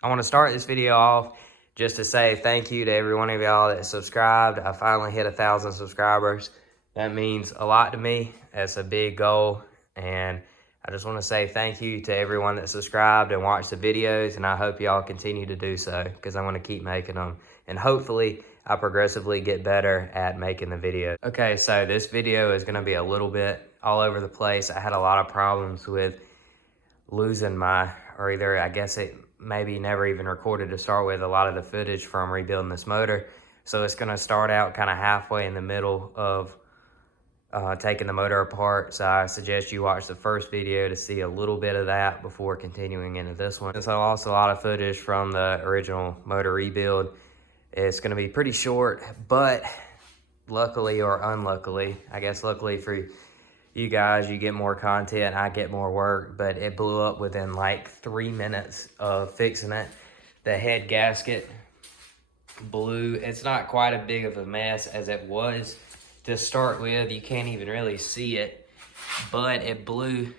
I want to start this video off just to say thank you to every one of y'all that subscribed. I finally hit 1,000 subscribers. That means a lot to me. That's a big goal. And I just want to say thank you to everyone that subscribed and watched the videos. And I hope y'all continue to do so because I want to keep making them. And hopefully I progressively get better at making the video. Okay, so this video is going to be a little bit all over the place. I had a lot of problems with losing my, or either I guess it maybe never even recorded to start with, a lot of the footage from rebuilding this motor. So it's going to start out kind of halfway in the middle of taking the motor apart. So I suggest you watch the first video to see a little bit of that before continuing into this one. Since I lost a lot of footage from the original motor rebuild, it's going to be pretty short, but luckily or unluckily, I guess luckily for you guys, you get more content, I get more work, but it blew up within like 3 minutes of fixing it. The head gasket blew. It's not quite as big of a mess as it was to start with. You can't even really see it, but it blew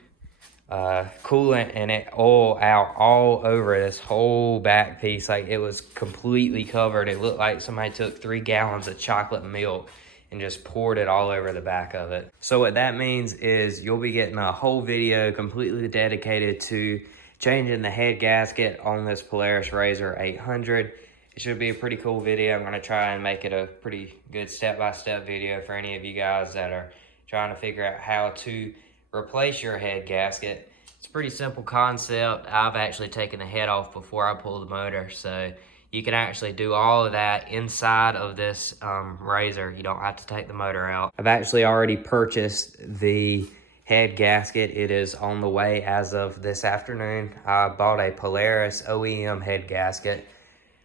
coolant and oil out all over this whole back piece. Like, it was completely covered. It looked like somebody took 3 gallons of chocolate milk and just poured it all over the back of it. So what that means is you'll be getting a whole video completely dedicated to changing the head gasket on this Polaris RZR 800. It should be a pretty cool video. I'm gonna try and make it a pretty good step-by-step video for any of you guys that are trying to figure out how to replace your head gasket. It's a pretty simple concept. I've actually taken the head off before I pull the motor, so you can actually do all of that inside of this RZR. You don't have to take the motor out. I've actually already purchased the head gasket. It is on the way as of this afternoon. I bought a Polaris OEM head gasket.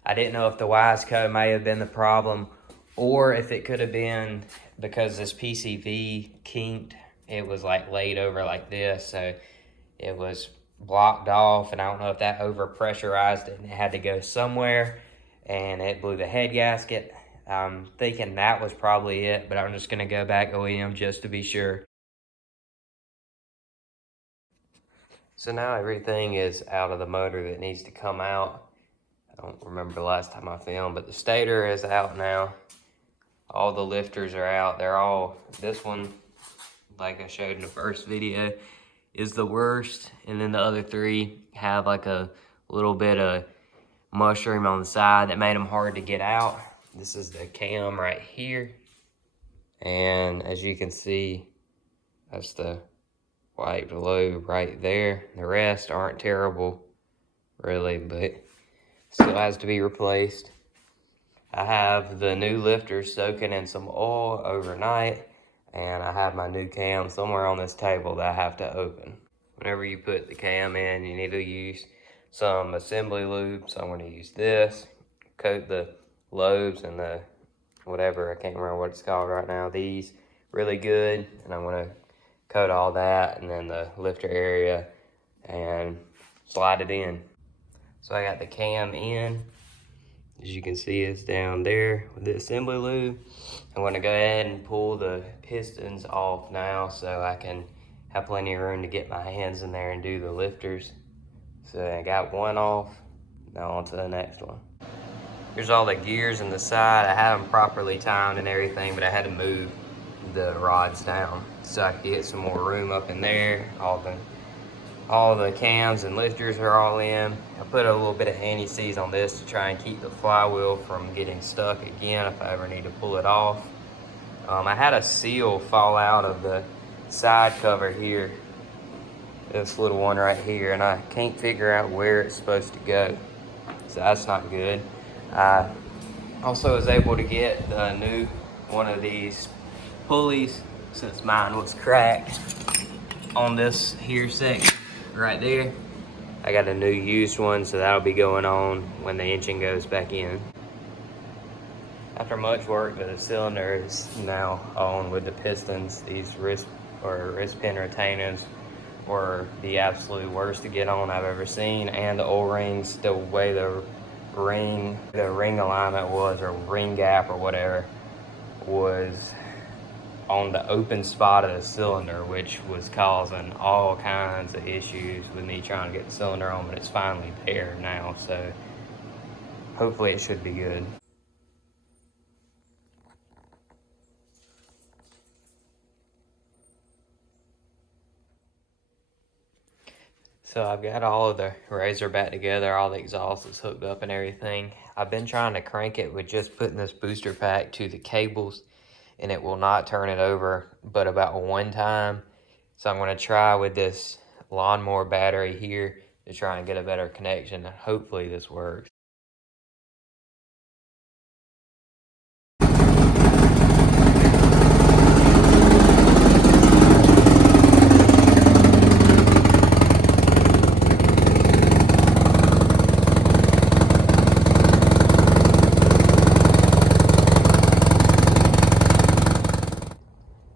I didn't know if the Wiseco may have been the problem or if it could have been because this PCV kinked. It was like laid over like this, so it was blocked off, and I don't know if that over pressurized it and it had to go somewhere and it blew the head gasket. I'm thinking that was probably it, but I'm just gonna go back OEM just to be sure. So now everything is out of the motor that needs to come out. I don't remember the last time I filmed, but the stator is out now. All the lifters are out. They're all, this one, like I showed in the first video, is the worst, and then the other 3 have like a little bit of mushroom on the side that made them hard to get out. This is the cam right here, and as you can see, that's the white lobe right there. The rest aren't terrible really, but still has to be replaced. I have the new lifters soaking in some oil overnight, and I have my new cam somewhere on this table that I have to open. Whenever you put the cam in, you need to use some assembly lube. So I'm going to use this, coat the lobes and the whatever, I can't remember what it's called right now, these really good. And I'm going to coat all that and then the lifter area and slide it in. So I got the cam in. As you can see, it's down there with the assembly lube. I'm going to go ahead and pull the pistons off now so I can have plenty of room to get my hands in there and do the lifters. So I got one off, now on to the next one. Here's all the gears in the side. I had them properly timed and everything, but I had to move the rods down so I could get some more room up in there. All the cams and lifters are all in. I put a little bit of anti-seize on this to try and keep the flywheel from getting stuck again if I ever need to pull it off. I had a seal fall out of the side cover here, this little one right here, and I can't figure out where it's supposed to go, so that's not good. I also was able to get the new one of these pulleys since mine was cracked on this here section right there. I got a new used one, so that'll be going on when the engine goes back in. After much work, the cylinder is now on with the pistons. These wrist pin retainers were the absolute worst to get on I've ever seen, and the O-rings, the way the ring alignment was, or ring gap or whatever, was on the open spot of the cylinder, which was causing all kinds of issues with me trying to get the cylinder on, but it's finally there now, so hopefully it should be good. So I've got all of the RZR back together, all the exhaust is hooked up and everything. I've been trying to crank it with just putting this booster pack to the cables, and it will not turn it over but about one time. So I'm gonna try with this lawnmower battery here to try and get a better connection, and hopefully this works.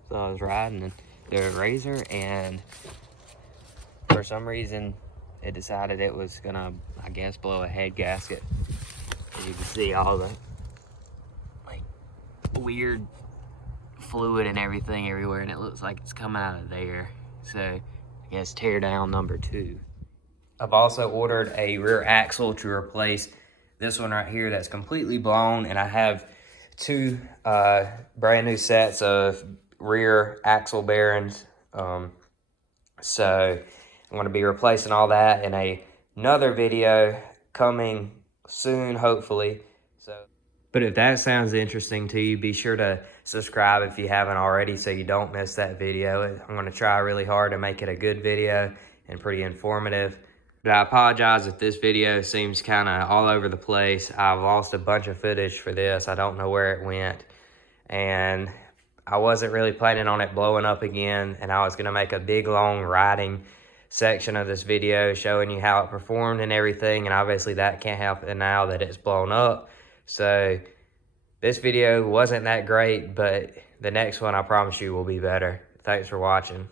So I was riding the RZR, and for some reason it decided it was gonna, I guess, blow a head gasket. As you can see, all the like weird fluid and everything everywhere, and it looks like it's coming out of there. So I guess tear down number 2. I've also ordered a rear axle to replace this one right here that's completely blown, and I have 2 brand new sets of rear axle bearings. So I'm going to be replacing all that in another video coming soon, hopefully. But if that sounds interesting to you, be sure to subscribe if you haven't already so you don't miss that video. I'm going to try really hard to make it a good video and pretty informative. But I apologize if this video seems kind of all over the place. I've lost a bunch of footage for this. I don't know where it went. And I wasn't really planning on it blowing up again. And I was going to make a big, long riding section of this video showing you how it performed and everything. And obviously that can't happen now that it's blown up. So this video wasn't that great, but the next one I promise you will be better. Thanks for watching.